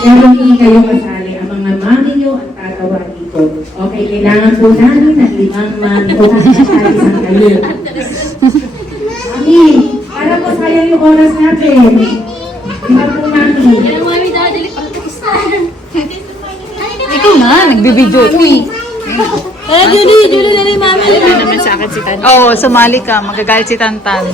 Pero hindi kayo kasali. Ang mga mami nyo ang tatawa dito. Okay, kailangan po namin ng 5 mami o kasali isang kayo. Mami, para po sayang yung oras natin. 5 po mami. Ikaw na, nagbibideo ko eh. Tara, Julie na rin, mami. Hindi naman sa akin si Tantan. Oo, sumali ka. Magagalit si Tantan.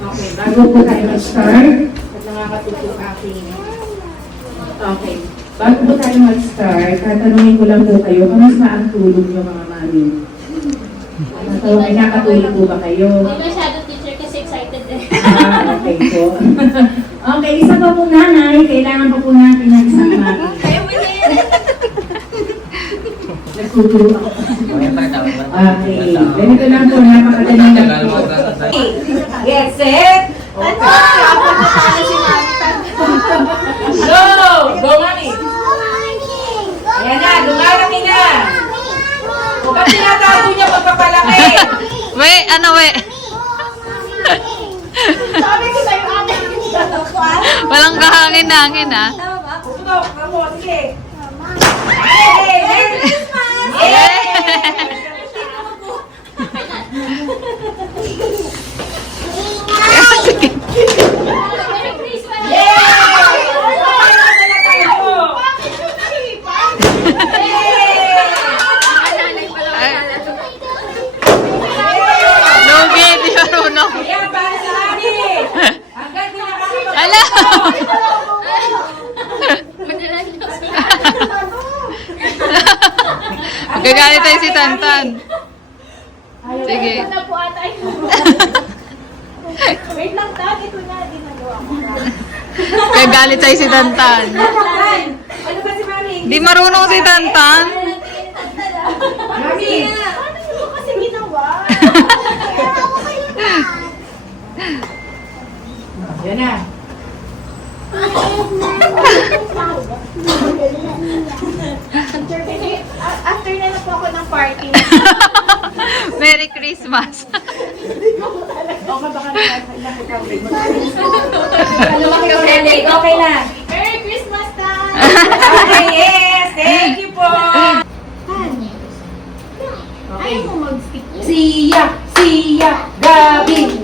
Okay, bago po tayo mag-start, at nakakatuto aking... Okay, bago po tayo mag-start, tatanungin ko lang po kayo, kamusta ang tulog nyo mga mami? May nakatulog po ba kayo? Hindi masyado, teacher, kasi excited eh. Okay po. Okay, isa pa po nanay, kailangan pa po natin ng isang mami. Kaya mo yan. Nagtuturo ako. Okay, ganito lang po, napakadaling lang po. Get set! Ano? Go! Go, mami! Ayan na, lumalaki na! O ba't tinatago niya pagpapalaki? Wait, ano wait? Sabi ko sa'yo, ate. Walang kahangin-hangin ah. Tama ba? Go, kamo, sige! Hey! Hey! Merry Christmas! Lugi, di marunong. Ayan, para sa akin! Hanggang kinakakapag- Ala! Magagalit tayo si Tantan. Sige. Ito na po ata yun. Wait lang, Dad. Ito na. Ginagawa ko na. Magagalit tayo si Tantan. Ano ba si mami? Di marunong si Tantan. Mami! Paano nyo ba kasi ginawa? Yan na. After na po ako ng party. Merry Christmas. O, baka naman. Okay na. Merry Christmas, Dad! Okay, yes! Thank you po! Ayaw mo mag-stick. Siya, Gabi,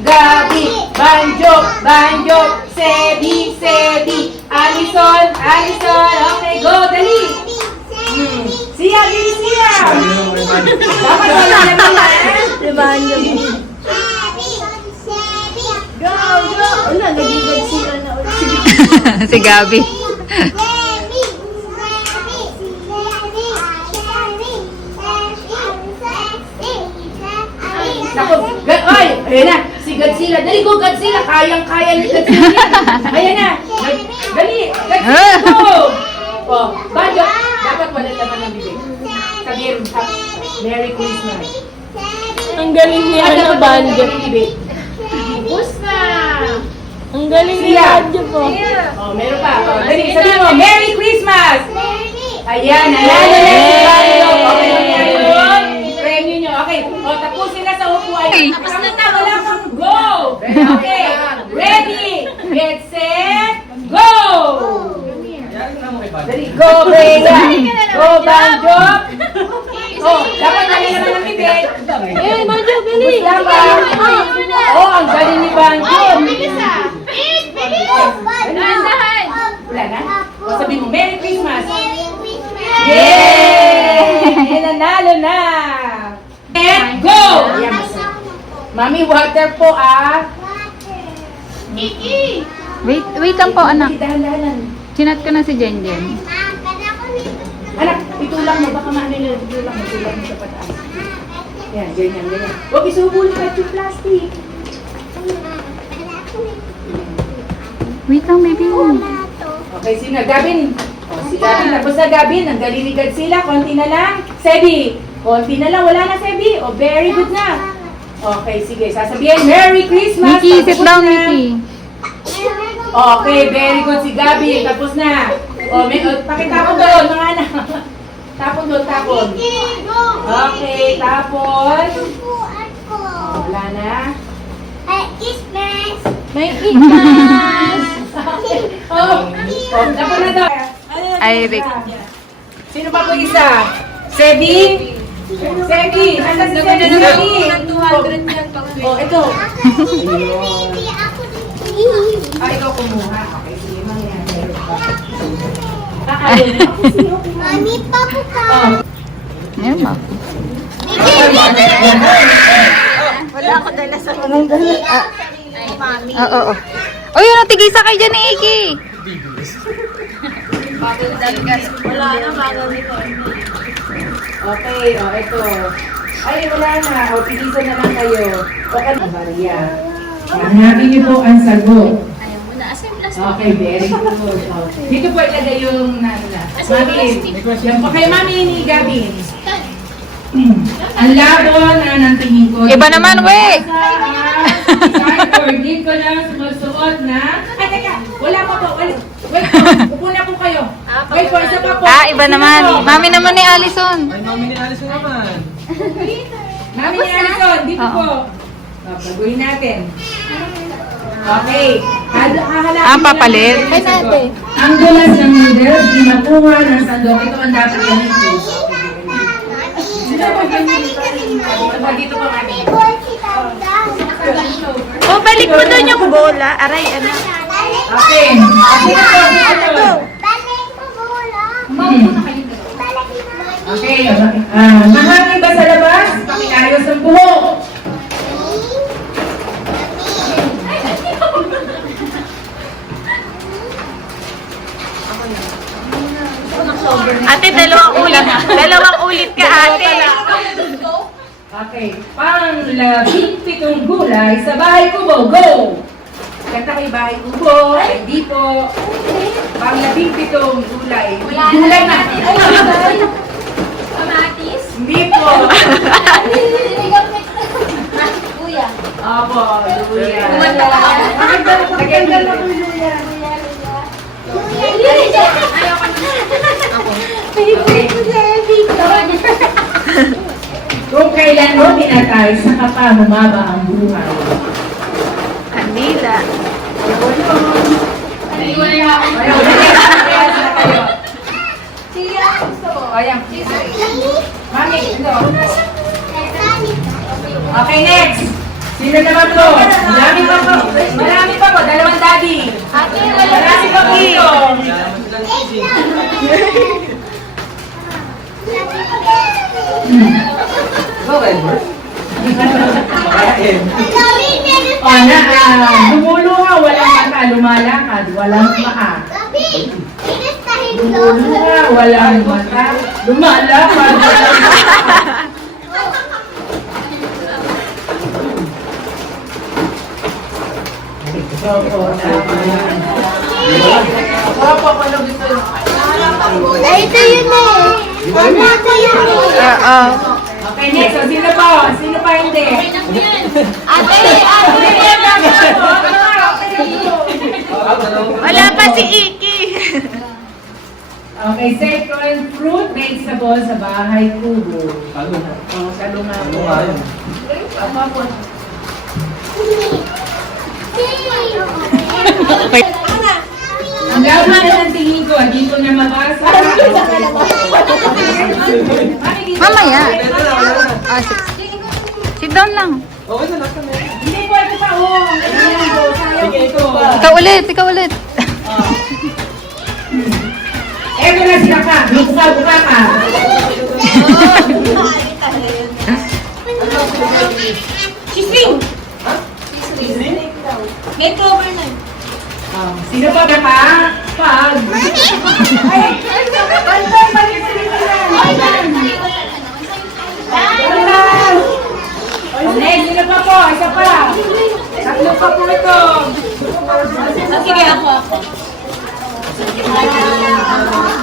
Banjo, Sebi, Alison, okay, go, dali! Siya! Dapat wala na pala, Diba, Go! Wala, nagigad sila na ulit. Si Gabi. Naku, ay, ayan na, si Godzilla. Dali go, Godzilla. Kayang-kaya ni Godzilla yan. Ayan na. Dali, Godzilla, go! Oh, Banjo, dapat wala naman ng bibig. Sabihin, Merry Christmas. Ang galing niya Dapat ng wala banjo. naman ng bibig. Bus na! Ang galing ni Siya. banjo po. Oh, meron pa. Oh, dali, sabihin mo, Merry Christmas! Ayan, nanalo na si Banjo. Okay, nangyari yun. Premyo nyo. Okay, o, tapusin na sa upuan. Ay. Tapos na, wala kang go! Okay, ready, get set, go! Dali, go, Bea! Go, Banjo! Oh, dapat nalila naman ng bibig. Eh, banjo, bilis! Dapat. Oh, ang galing ni Banjo. Bilis ah! Bilis! Dahan-dahan! Wala na? O, sabihin mo, Merry Christmas! Yay! Nanalo na! And go! Ayan, Mami, water po ah! Kiki! Wait lang po anak. Dahan-dahan. Chinat ko na si Jenjen. Anak, itulang mo. Baka maano nila. Itulang mo sa pataas. Yan, ganyan. Huwag isubol ka yung plastic. Wait lang baby. Okay, sino? Gabin. O, si Gabin. Tapos na Gabin. Ang galing ni Godzilla. Konti na lang. Sebi. Konti na lang. Wala na, Sebi. O, very good na. Okay, sige. Sasabihin, Merry Christmas. Mickey, sit Tapos down na. Mickey. Okay, very good si Gabi. Tapos na. O, pakitapon doon, mga anak. Tapon doon, tapon. Okay, tapon. Wala na? May ikas! Napo na daw. Ay, Rick. Sino pa po isa? Sebi? Sebi! Nasaan si Sebi? 200 yan. Oh, ito. Ikaw kumuha. Okay, sige, mamaya. Mami, papu ka. Ayun, ma. Wala ako dala sa mga dala. Mami. Oo, oo. O yun, tigisa kayo dyan ni Iki. Wala na, magaling ko. Okay, ito. Ay, wala na. O, pilisan na lang kayo. Okay, Maria. Hanapin niyo po ang sagot. Ayaw mo na. Asan yung last Okay, very good. Okay. Dito po ilagay yung nana. Mami, yan po kay Mami ni Gabin. Ang labo na ng tingin ko. Iba naman, we. Or give ko lang sumusuot na. Ay, teka. Wala pa po. Wait po. Upo na po kayo. Wait po, isa pa po. Ah, iba naman. Mami naman ni Allison. Ay, mami ni Alison naman. Mami ni Alison, dito po. Baguhin natin. Okay. Ang papalit. Kay natin. Ang dulas ng noodles, ginakuha ng sandok. Ito ang dapat gamitin. Dito po kami. O, balik mo doon yung bola. Aray, ano? Okay. Dito po. Okay. Mahangin ba sa labas? Pakiayos ang buhok. Ate, dalawang ulit. Dalawang ulit ka, ate. Okay. Pang-labing-pitong gulay sa bahay kubo. Go! Kanta kay bahay kubo. Ay, di po. Pang-labing-pitong gulay. Gulay na. Kamatis? Hindi po. Kuya. Opo, luya. Kumanta ka ako. Naganda na po luya. Ayaw ka na. Kung kailan mo pinatay, saka pa humaba ang buhay. Kanila. Naliwala ako. Ayaw, kaya sila kayo. Siya, gusto ko. Ayan. Mami, ito. Okay, next. Sino naman to? Marami pa po. Marami pa po. Dalawang daddy. Ate, Marami pa po ito. Go, Edward. Makain. O na, lumuluha, walang mata, lumalakad, walang paa. Lumuluha, walang mata, lumalakad, walang paa. Opo, ano gusto nyo? Ito yun eh. Mama ko yun eh. Oo. Okay, next. So, sino pa? Sino pa hindi? Ate, Wala pa si Iki. Okay, second fruit vegetable sa bahay kubo. Ano? Salunga Ano po. nga yun? Ang laban na ng tingin ko, hindi ko na mabasa. Mamaya. Ito na, wala na. Ah, sit down lang. Okay na, nasa na. Hindi po, ito pa. Oh, Sige, ito pa. Ikaw ulit, ikaw ulit. Eto na sila ka. Buka ka. Chising! May cover na. Sino pa ka pa? Pag. Ay, bantay, balik next, sino pa po? Isa pa. Tatlo pa po ito. Sige, ako.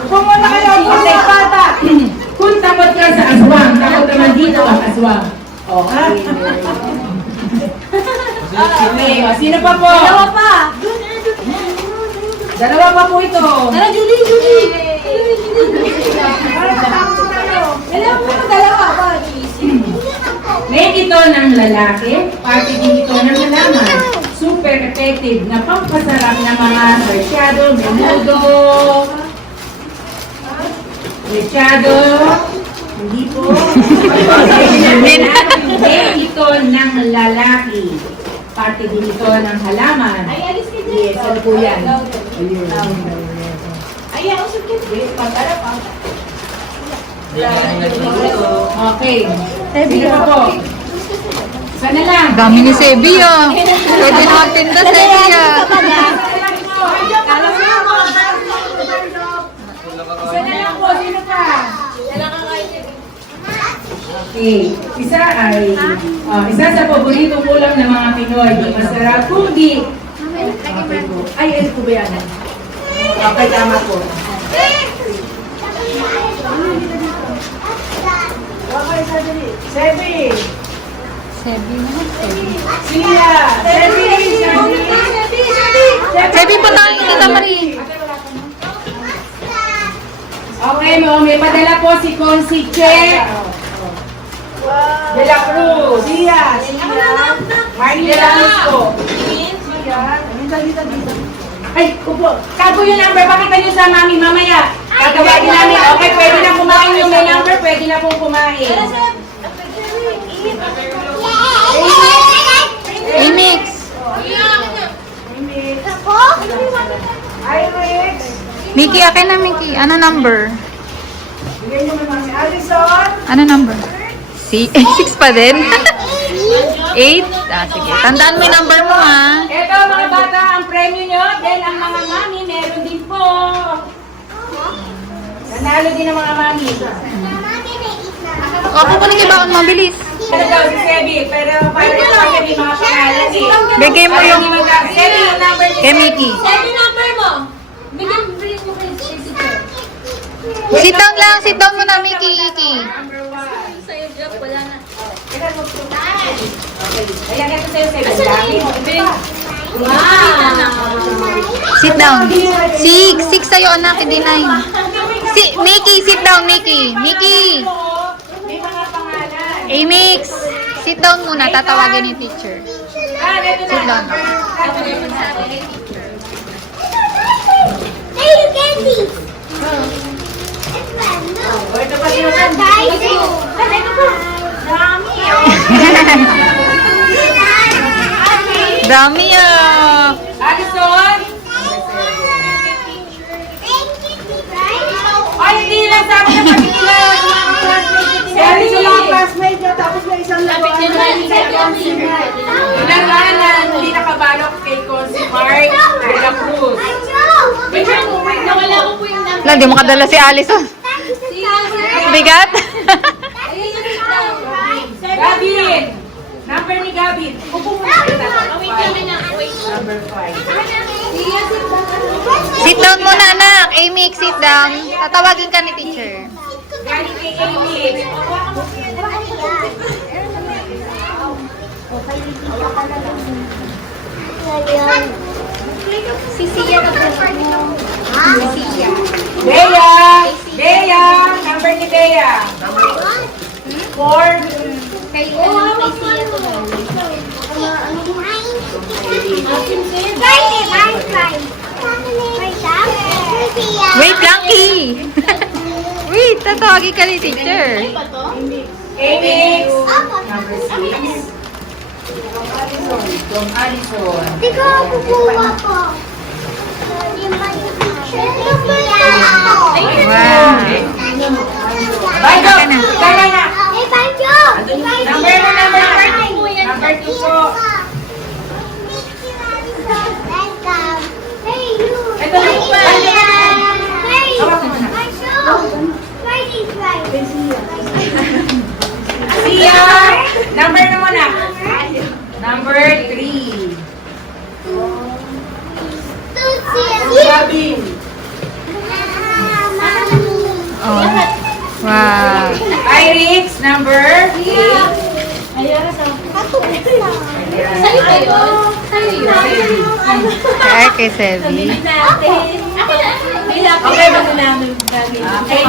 Kung wala kayo, punta bata. Kung takot ka sa aswang, takot naman dito ang aswang. Okay. Okay, sino pa po? Dalawa pa. Dalawa pa po ito. Tara, Julie. Dalawa pa. Name ito ng lalaki, spaghetti na pampasarap ng mga mechado, menudo, mechado, hindi po. Ito ng lalaki. Parte din ito ng halaman. Yes, ano po yan? Ayun. Okay. Sino pa po? Sana lang. Dami ni Sebi ah. Pwede na magtinda Sebi ah. Sana lang po. Sino pa? Okay. Isa sa paboritong ulam ng mga Pinoy. Di masarap kundi. Okay po. Ay, ano po ba yan? Okay, tama po. Sebi! Sebi na. Sia! Sebi! Sebi po tayo kita Marie. Okay, may padala po si Consiche. De la Cruz. Sia! Marnie de la Cruz po. Ay, upo. Kago yung number. Pakita nyo sa mami mamaya. Tatawagin namin. Okay, pwede na kumain yung may number. Pwede na pong kumain. Imix. Iris. Miki, akin na Miki. Ano number? Bigyan nyo may mami. Alison. Ano number? 6 pa din? 8? Ah, sige. Tandaan mo yung number mo ha. Ito mga bata, ang premyo nyo. Then ang mga mami, meron din po. Nanalo din ang mga mami. O, kukunin yung baon mo. Bilis. Ano daw si Sebi? Pero para ito kasi may mga pangalan eh. Bigay mo yung Sebi, yung number ni kay Miki. number mo. Bigyan mo kay teacher. Sit down lang. Sit down mo na, Miki. Iki. Number 1. Sa'yo, Jack, wala na. Ayan, ito sa'yo, Sebi. Sit down. 6 sa'yo, anak. Hindi 9. Miki, sit down, Miki. Miki. May mga pangalan. Amix. Sit down muna. Tatawagin yung teacher. Ito Sit down. Ito pa siya. Dami ah. Alison? Ay, hindi lang sa akin na pagkila. Si Alison lang classmate niya, tapos may isang laban. Ilan na hindi nakabalok kay Consi Mark de la Cruz. Nawala ko po yung number. Lang, di mo kadala si Allison. Bigat? Gabin! Number ni Gabin. Upo mo na. Number 5. Sit down muna, anak. Amix, sit down. Tatawagin ka ni teacher. Galing kay Amy. Si Sia nag-refer mo. Si Sia. Bea! Bea! Number ni Bea. 4. Kay Sia to. Wait lang, Ki. Wait, tatawagin ka ni teacher. Amix. Number 6. Dom Alison. Di ko kukuha po. Wow. Banjo! Akin na. Kaya na! Hey, Banjo! Number mo, number 2. Number 2 po. Hey, you! Ito na po. Hey! Hawakan mo na. Banjo! Where is Sia! Number na muna. Number 3. Gabin. Oh. Wow. Iris, number 8. Sa'yo ba yun? Sa'yo yun. Ay, kay Sebi. Okay, mag namin. Okay,